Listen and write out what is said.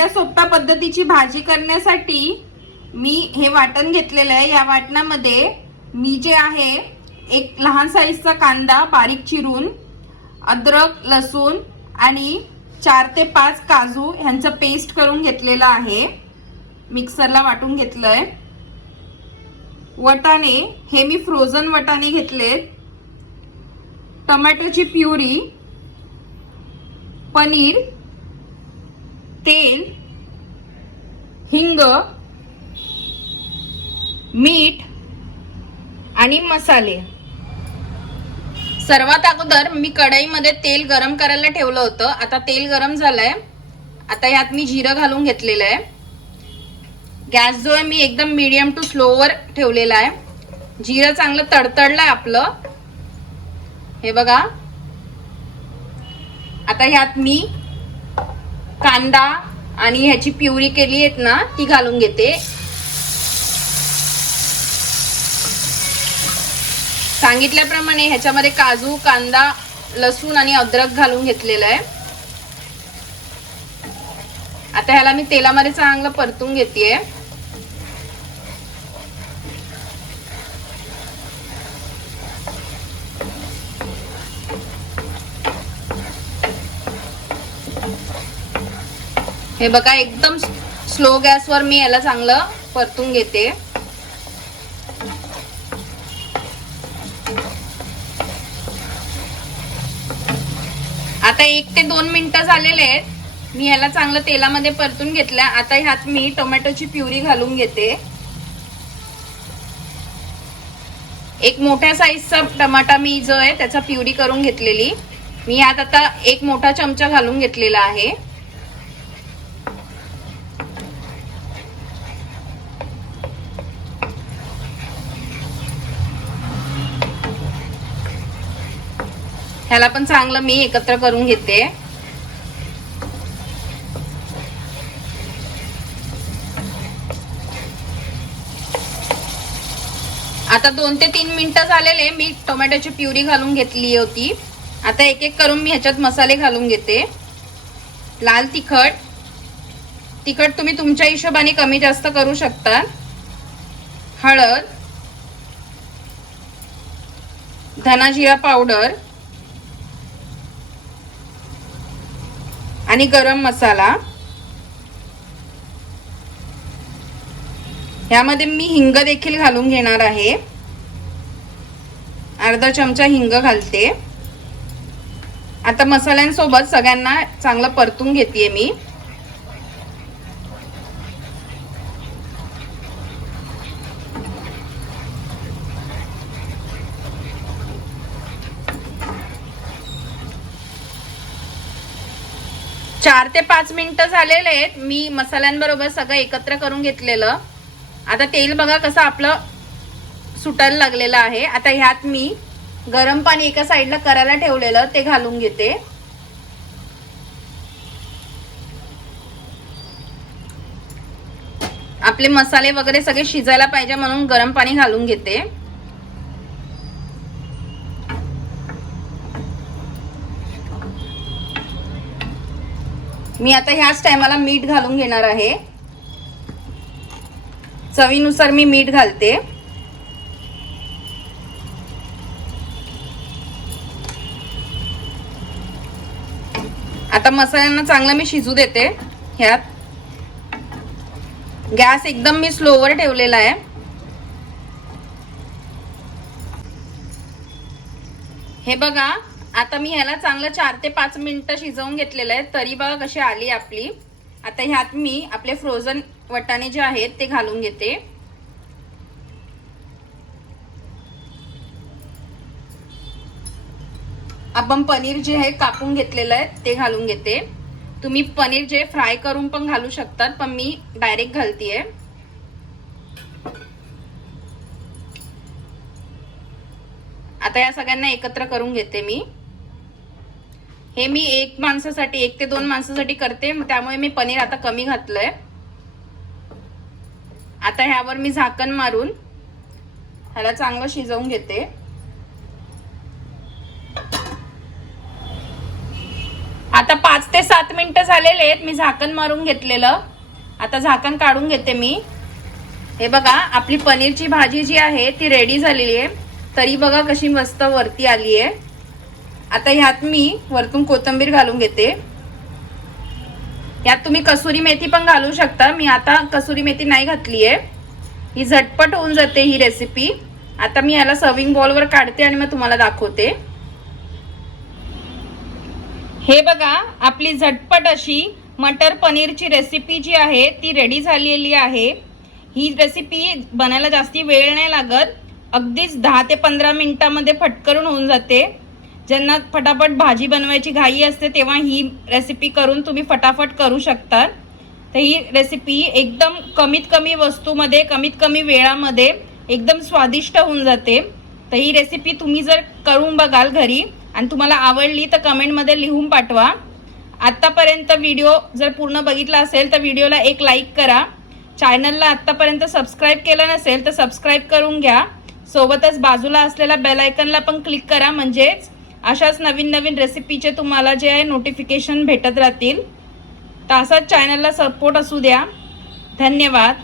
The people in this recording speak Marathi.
साध्या सोप्या पद्धतीची भाजी करण्यासाठी मी हे वाटण घेतलेलं आहे. या वाटणामध्ये मी जे आहे एक लहान साईजचा कांदा बारीक चिरून अद्रक लसूण आणि चार ते पाच काजू ह्यांचं पेस्ट करून घेतलेलं आहे. मिक्सरला वाटून घेतलंय. वटाणे हे मी फ्रोझन वटाणे घेतले टमॅटोची प्युरी पनीर तेल हिंग मीठ आणि मसाले. सर्वात अगोदर मी कढईमध्ये तेल गरम करायला ठेवलं होतं. आता तेल गरम झालंय. आता यात मी जिरं घालून घेतलेलं आहे. गॅस जो आहे मी एकदम मीडियम टू स्लोवर ठेवलेला आहे. जिरं चांगलं तडतडलंय आपलं. हे बघा. आता ह्यात मी कांदा आणि ह्याची प्युरी केली आहेत ना ती घालून घेते. सांगितल्याप्रमाणे ह्याच्यामध्ये काजू कांदा लसूण आणि अद्रक घालून घेतलेलं आहे. आता ह्याला मी तेलामध्ये चांगलं परतून घेतेय. हे बघा एकदम स्लो गॅसवर मी याला चांगलं परतून घेते. आता एक ते दोन मिनटं झालेले आहेत. मी ह्याला चांगलं तेलामध्ये परतून घेतलं आता ह्यात मी टोमॅटोची प्युरी घालून घेते. एक मोठ्या साईजचा टमाटा मी जो आहे त्याचा प्युरी करून घेतलेली. मी ह्यात आता एक मोठा चमचा घालून घेतलेला आहे. ह्याला पण चांगलं मी एकत्र करून घेते. आता दोन ते तीन मिनटं झालेले मी टोमॅटोची प्युरी घालून घेतली होती. आता एक एक करून मी ह्याच्यात मसाले घालून घेते. लाल तिखट. तिखट तुम्ही तुमच्या हिशोबाने कमी जास्त करू शकता. हळद. धना जिरा पावडर. आणि गरम मसाला. यामध्ये मी हिंग देखील घालून घेणार आहे. अर्धा चमचा हिंग घालते. आता मसाल्यांसोबत सगळ्यांना चांगलं परतून घेते मी. चार ते पाच मिनिटं झालेले आहेत. मी मसाल्यांबरोबर सगळं एकत्र करून घेतलेलं. आता तेल बघा कसं आपलं सुटायला लागलेलं आहे. आता ह्यात मी गरम पाणी एका साईडला करायला ठेवलेलं ते घालून घेते. आपले मसाले वगैरे सगळे शिजायला पाहिजे म्हणून गरम पाणी घालून घेते. मी आता ह्याच टायमाला मीठ घालून घेणार आहे. चवीनुसार मी मीठ घालते. आता मसाल्यांना चांगलं मी शिजू देते ह्यात. गॅस एकदम मी स्लोवर ठेवलेला आहे. हे बघा आता मी ह्याला चांगलं चार ते पाच मिनटं शिजवून घेतलेलं आहे. तरी बघा कशी आली आपली. आता ह्यात मी आपले फ्रोझन वटाणे जे आहेत ते घालून घेते. आपण पनीर जे आहे कापून घेतलेलं आहे ते घालून घेते. तुम्ही पनीर जे फ्राय करून पण घालू शकतात पण मी डायरेक्ट घालतीये. आता या सगळ्यांना एकत्र करून घेते मी. हे मी एक माणसासाठी एक ते दोन माणसासाठी करते. त्यामुळे मी पनीर आता कमी घातलंय. आता ह्यावर मी झाकण मारून ह्याला चांगलं शिजवून घेते. आता पाच ते सात मिनिटं झालेले आहेत. मी झाकण मारून घेतलेलं. आता झाकण काढून घेते मी. हे बघा आपली पनीरची भाजी जी आहे ती रेडी झालेली आहे. तरी बघा कशी मस्त वरती आली आहे आता ह्यात मी वरतून कोथिंबीर घालून घेते. यात तुम्ही कसुरी मेथी पण घालू शकता. मी आता कसुरी मेथी नाही घातली आहे ही झटपट होऊन जाते ही रेसिपी आता मी याला सर्विंग बॉलवर काढते आणि मग तुम्हाला दाखवते. हे बघा आपली झटपट अशी मटर पनीरची रेसिपी जी आहे ती रेडी झालेली आहे. ही रेसिपी बनायला जास्ती वेळ नाही लागत. अगदीच दहा ते पंधरा मिनटामध्ये फटकरून होऊन जाते. ज्यांना फटाफट भाजी बनवायची घाई असते तेव्हा ही रेसिपी करून तुम्ही फटाफट करू शकता. तर ही रेसिपी एकदम कमीत कमी वस्तूमध्ये कमीत कमी वेळामध्ये एकदम स्वादिष्ट होऊन जाते. तर ही रेसिपी तुम्ही जर करून बघाल घरी आणि तुम्हाला आवडली तर कमेंटमध्ये लिहून पाठवा. आत्तापर्यंत व्हिडिओ जर पूर्ण बघितला असेल तर व्हिडिओला एक लाईक करा. चॅनलला आत्तापर्यंत सबस्क्राईब केलं नसेल तर सबस्क्राईब करून घ्या. सोबतच बाजूला असलेल्या बेलायकनला पण क्लिक करा म्हणजेच अशाच नवीन नवीन रेसिपीचे तुम्हाला जे आहे नोटिफिकेशन भेटत राहतील. तर असाच चॅनलला सपोर्ट असू द्या. धन्यवाद.